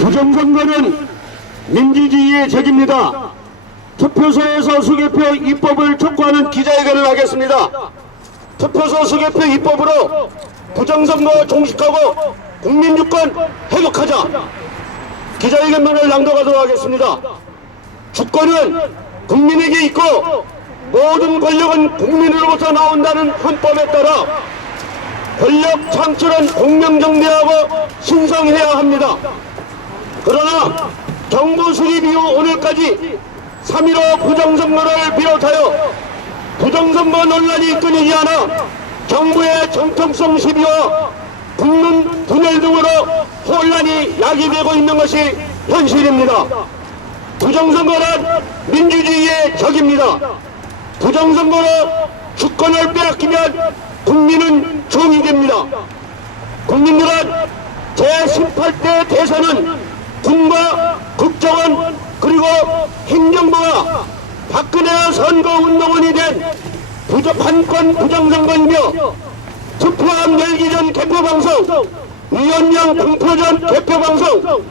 부정선거는 민주주의의 적입니다. 투표소에서 수개표 입법을 촉구하는 기자회견을 하겠습니다. 투표소 수개표 입법으로 부정선거 종식하고 국민주권 회복하자. 기자회견문을 낭독하도록 하겠습니다. 주권은 국민에게 있고 모든 권력은 국민으로부터 나온다는 헌법에 따라 권력 창출은 공명정대하고 신성해야 합니다. 그러나 정부 수립 이후 오늘까지 3.15 부정선거를 비롯하여 부정선거 논란이 끊이지 않아 정부의 정통성 시비와 국민 분열 등으로 혼란이 야기되고 있는 것이 현실입니다. 부정선거는 민주주의의 적입니다. 부정선거로 주권을 빼앗기면 국민은 종이 됩니다. 국민들은 제18대 대선은 군과 국정원 그리고 행정부가 박근혜 선거운동원이 된 판권 부정선거이며 투표함 열기 전 개표방송, 위원장 공표 전 개표방송,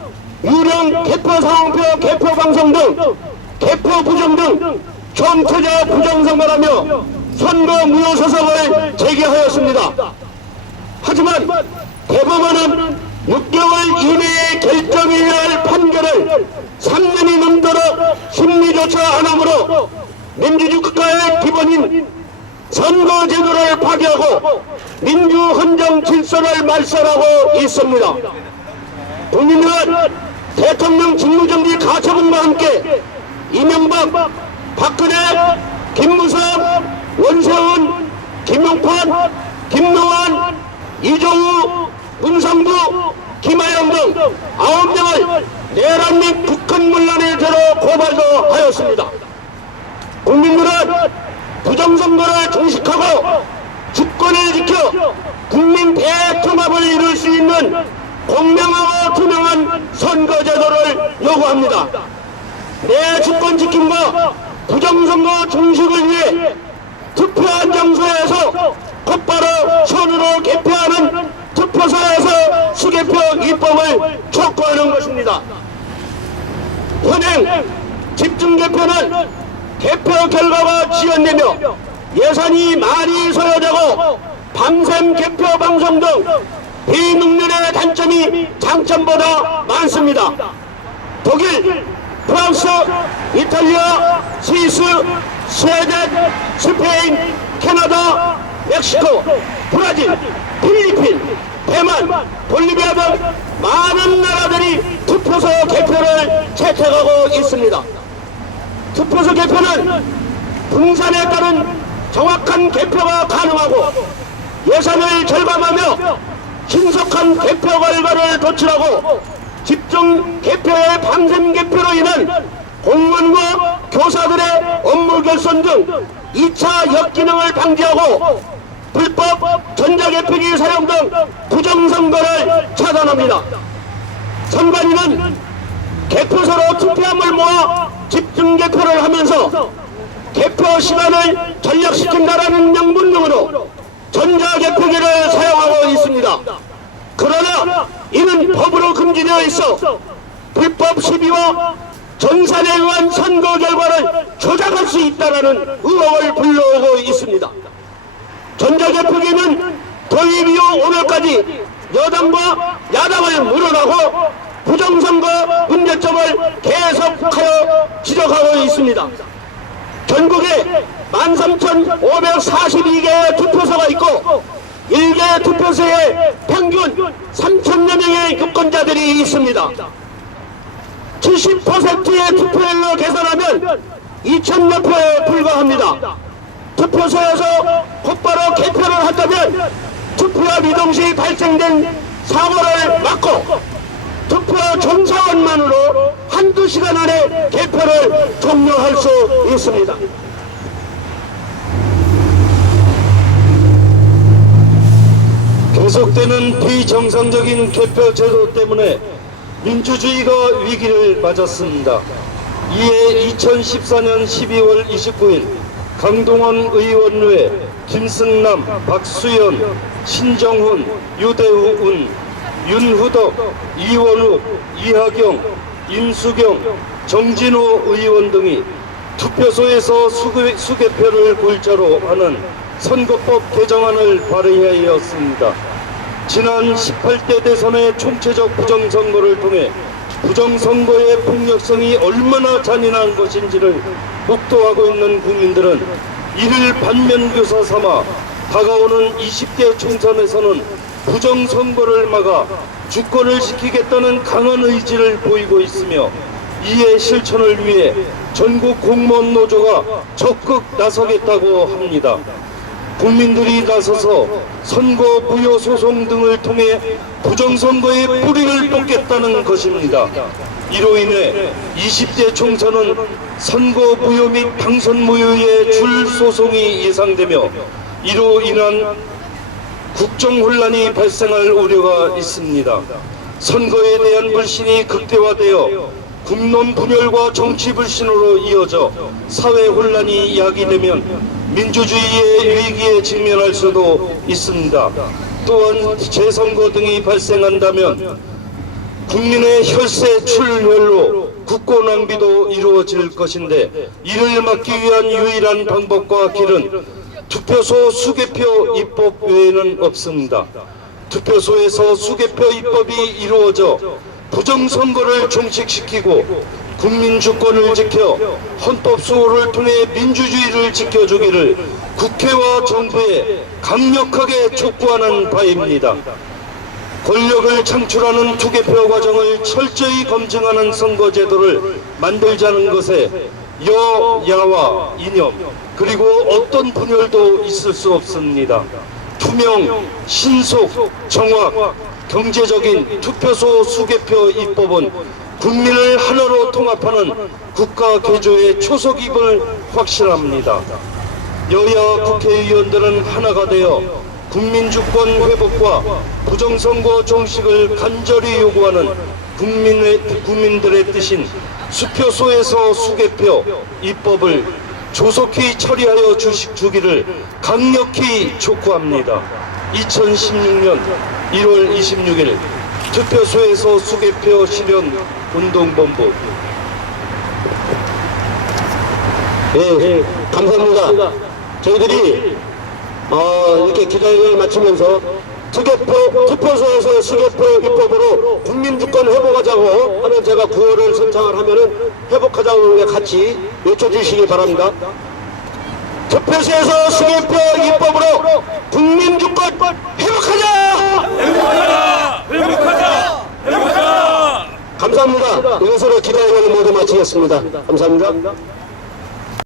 유령 개표상황표 개표방송 등 개표 부정 등 총체적 부정선거라며 선거 무효소송을 제기하였습니다. 하지만 대법원은 6개월 이내에 결정해야 할 판결을 3년이 넘도록 심리조차 안 하므로 민주주의 국가의 기본인 선거제도를 파괴하고 민주헌정 질서를 말살하고 있습니다. 국민들은 대통령 직무정지 가처분과 함께 이명박, 박근혜, 김무성, 원세훈, 김용판, 김노환, 이종우, 문상부, 김하영 등 9명을 내란 및 북한문란의 죄로 고발도 하였습니다. 국민들은 부정선거를 종식하고 주권을 지켜 국민 대통합을 이룰 수 있는 공명하고 투명한 선거제도를 요구합니다. 내 주권 지킴과 부정선거 종식을 위해 투표한 장소에서 곧바로 선으로 개표하는 투표소에서 수개표 입법을 촉구하는 것입니다. 현행 집중개표는 개표 결과가 지연되며 예산이 많이 소요되고 밤샘 개표 방송 등 비능률의 단점이 장점보다 많습니다. 독일, 프랑스, 이탈리아, 스위스, 스웨덴, 스페인, 캐나다, 멕시코, 브라질, 필리핀, 대만, 볼리비아 등 많은 나라들이 투표소 개표를 채택하고 있습니다. 투표소 개표는 분산에 따른 정확한 개표가 가능하고 예산을 절감하며 신속한 개표 결과를 도출하고 집중 개표의 밤샘 개표로 인한 공무원과 교사들의 업무 결손 등 2차 역기능을 방지하고 불법 전자개표기 사용 등 부정선거를 차단합니다. 선관위는 개표소로 투표함을 모아 집중개표를 하면서 개표 시간을 전략시킨다라는 명분 등으로 전자개표기를 사용하고 있습니다. 그러나 이는 법으로 금지되어 있어 불법 시비와 전산에 의한 선거 결과를 조작할 수 있다는 의혹을 불러오고 있습니다. 전자개표기는 도입 이후 오늘까지 여당과 야당을 물어나고 부정선거 문제점을 계속하여 지적하고 있습니다. 전국에 13,542개의 투표소가 있고 1개 투표소에 평균 3,000여 명의 유권자들이 있습니다. 70%의 투표율로 계산하면 2,000여 표에 불과합니다. 투표소에서 곧바로 개표를 한다면 투표와 미동시 발생된 사고를 막고 투표 종사원만으로 한두 시간 안에 개표를 종료할 수 있습니다. 계속되는 비정상적인 개표 제도 때문에 민주주의가 위기를 맞았습니다. 이에 2014년 12월 29일 강동원 의원 외 김승남, 박수현, 신정훈, 유대훈, 윤후덕, 이원욱, 이하경, 임수경, 정진호 의원 등이 투표소에서 수개표를 골자로 하는 선거법 개정안을 발의하였습니다. 지난 18대 대선의 총체적 부정선거를 통해 부정선거의 폭력성이 얼마나 잔인한 것인지를 목도하고 있는 국민들은 이를 반면교사 삼아 다가오는 20대 총선에서는 부정선거를 막아 주권을 지키겠다는 강한 의지를 보이고 있으며 이에 실천을 위해 전국 공무원 노조가 적극 나서겠다고 합니다. 국민들이 나서서 선거 부여 소송 등을 통해 부정선거의 뿌리를 뽑겠다는 것입니다. 이로 인해 20대 총선은 선거 부여 및 당선 무효의 줄 소송이 예상되며 이로 인한 국정 혼란이 발생할 우려가 있습니다. 선거에 대한 불신이 극대화되어 국론 분열과 정치 불신으로 이어져 사회 혼란이 야기되면 민주주의의 위기에 직면할 수도 있습니다. 또한 재선거 등이 발생한다면 국민의 혈세 출혈로 국고 낭비도 이루어질 것인데 이를 막기 위한 유일한 방법과 길은 투표소 수개표 입법 외에는 없습니다. 투표소에서 수개표 입법이 이루어져 부정선거를 종식시키고 국민 주권을 지켜 헌법 수호를 통해 민주주의를 지켜주기를 국회와 정부에 강력하게 촉구하는 바입니다. 권력을 창출하는 투개표 과정을 철저히 검증하는 선거제도를 만들자는 것에 여야와 이념 그리고 어떤 분열도 있을 수 없습니다. 투명, 신속, 정확, 경제적인 투표소 수개표 입법은 국민을 하나로 통합하는 국가 개조의 초석임을 확신합니다. 여야 국회의원들은 하나가 되어 국민주권 회복과 부정선거 종식을 간절히 요구하는 국민들의 뜻인 수표소에서 수개표 입법을 조속히 처리하여 주기를 강력히 촉구합니다. 2016년 1월 26일 투표소에서 수개표 실현 운동본부. 예, 감사합니다. 저희들이 이렇게 기자회견을 마치면서 투표소에서 수개표 입법으로 국민주권 회복하자고 하는 제가 구호를 선창을 하면은 회복하자고 같이 외쳐주시기 바랍니다. 투표소에서 수개표 입법으로 국민주권 회복하자! 회복하자! 회복하자! 회복하자! 감사합니다. 이것으로 기자회견을 모두 마치겠습니다. 감사합니다.